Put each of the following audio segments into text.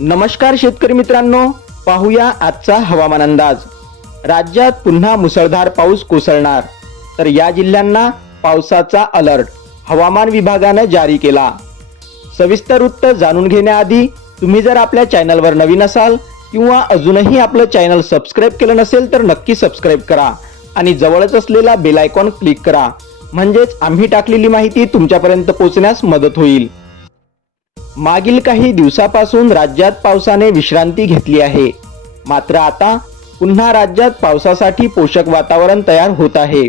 नमस्कार शेतकरी मित्रांनो पाहूया आजचा हवामान अंदाज. राज्यात पुन्हा मुसळधार पाऊस कोसळणार. तर या जिल्ह्यांना पावसाचा अलर्ट हवामान विभागानं जारी केला. सविस्तर वृत्त जाणून घेण्याआधी तुम्ही जर आपल्या चॅनलवर नवीन असाल किंवा अजूनही आपलं चॅनल सबस्क्राईब केलं नसेल तर नक्की सबस्क्राईब करा आणि जवळच असलेला बेल आयकॉन क्लिक करा. म्हणजेच आम्ही टाकलेली माहिती तुमच्यापर्यंत पोहोचण्यास मदत होईल. मागील काही दिवसापासून राज्यात पावसाने विश्रांती घेतली आहे. मात्र आता पुन्हा राज्यात पावसासाठी पोषक वातावरण तयार होत आहे.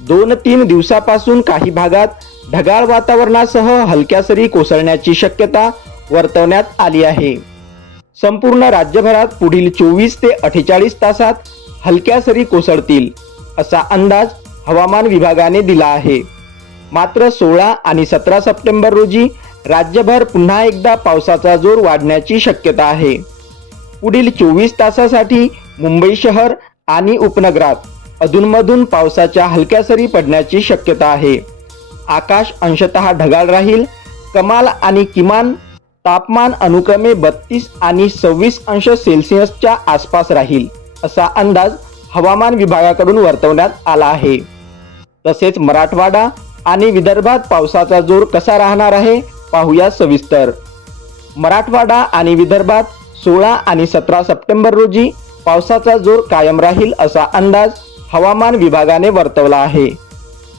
दोन तीन दिवसापासून काही भागात ढगाळ वातावरणासह हलक्या सरी कोसळण्याची शक्यता वर्तवण्यात आली आहे. संपूर्ण राज्यभरात पुढील चोवीस ते अठ्ठेचाळीस तासात हलक्या सरी कोसळतील असा अंदाज हवामान विभागाने दिला आहे. मात्र सोळा आणि सतरा सप्टेंबर रोजी राज्यभर पुन्हा एकदा पावसाचा जोर वाढण्याची शक्यता आहे. पुढील चोवीस तासासाठी मुंबई शहर आणि उपनगरात अधूनमधून पावसाच्या हलक्या सरी पडण्याची शक्यता आहे. आकाश अंशतः ढगाळ राहील. कमाल आणि किमान तापमान अनुक्रमे बत्तीस आणि सव्वीस अंश सेल्सिअसच्या आसपास राहील असा अंदाज हवामान विभागाकडून वर्तवण्यात आला आहे. तसेच मराठवाडा आणि विदर्भात पावसाचा जोर कसा राहणार आहे? पाहूया सविस्तर. मराठवाडा आणि विदर्भात सोळा आणि सतरा सप्टेंबर रोजी पावसाचा जोर कायम राहील असा अंदाज हवामान विभागाने वर्तवला आहे.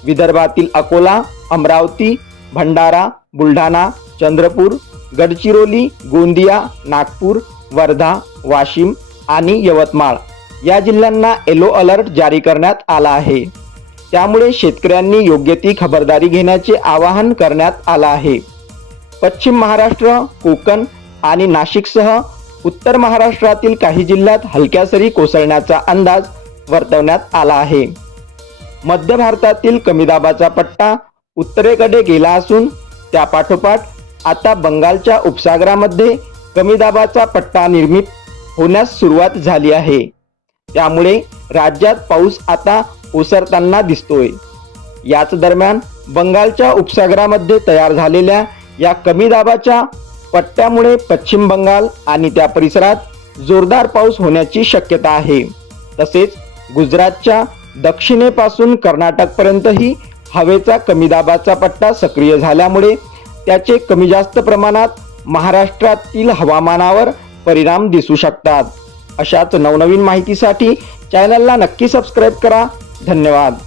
विदर्भातील अकोला अमरावती भंडारा बुलढाणा चंद्रपूर गडचिरोली गोंदिया नागपूर वर्धा वाशिम आणि यवतमाळ या जिल्ह्यांना येलो अलर्ट जारी करण्यात आला आहे. त्यामुळे शेतकऱ्यांनी योग्य ती खबरदारी घेण्याचे आवाहन करण्यात आलं आहे. पश्चिम महाराष्ट्र कोकण आणि नाशिकसह उत्तर महाराष्ट्रातील काही जिल्ह्यात हलक्या सरी कोसळण्याचा अंदाज वर्तवण्यात आला आहे. मध्य भारतातील कमी दाबाचा पट्टा उत्तरेकडे गेला असून त्यापाठोपाठ आता बंगालच्या उपसागरामध्ये कमी दाबाचा पट्टा निर्मित होण्यास सुरुवात झाली आहे. त्यामुळे राज्यात पाऊस आता ओसरताना दिसतोय. याच दरम्यान बंगालच्या उपसागरामध्ये तयार झालेल्या या कमी दाबाच्या पट्ट्यामुळे पश्चिम बंगाल आणि त्या परिसरात जोरदार पाऊस होण्याची शक्यता आहे. तसेच गुजरातच्या दक्षिणेपासून कर्नाटकपर्यंतही हवेचा कमी दाबाचा पट्टा सक्रिय झाल्यामुळे त्याचे कमी जास्त प्रमाणात महाराष्ट्रातील हवामानावर परिणाम दिसू शकतात. अशाच नवनवीन माहितीसाठी चॅनलला नक्की सबस्क्राईब करा. धन्यवाद.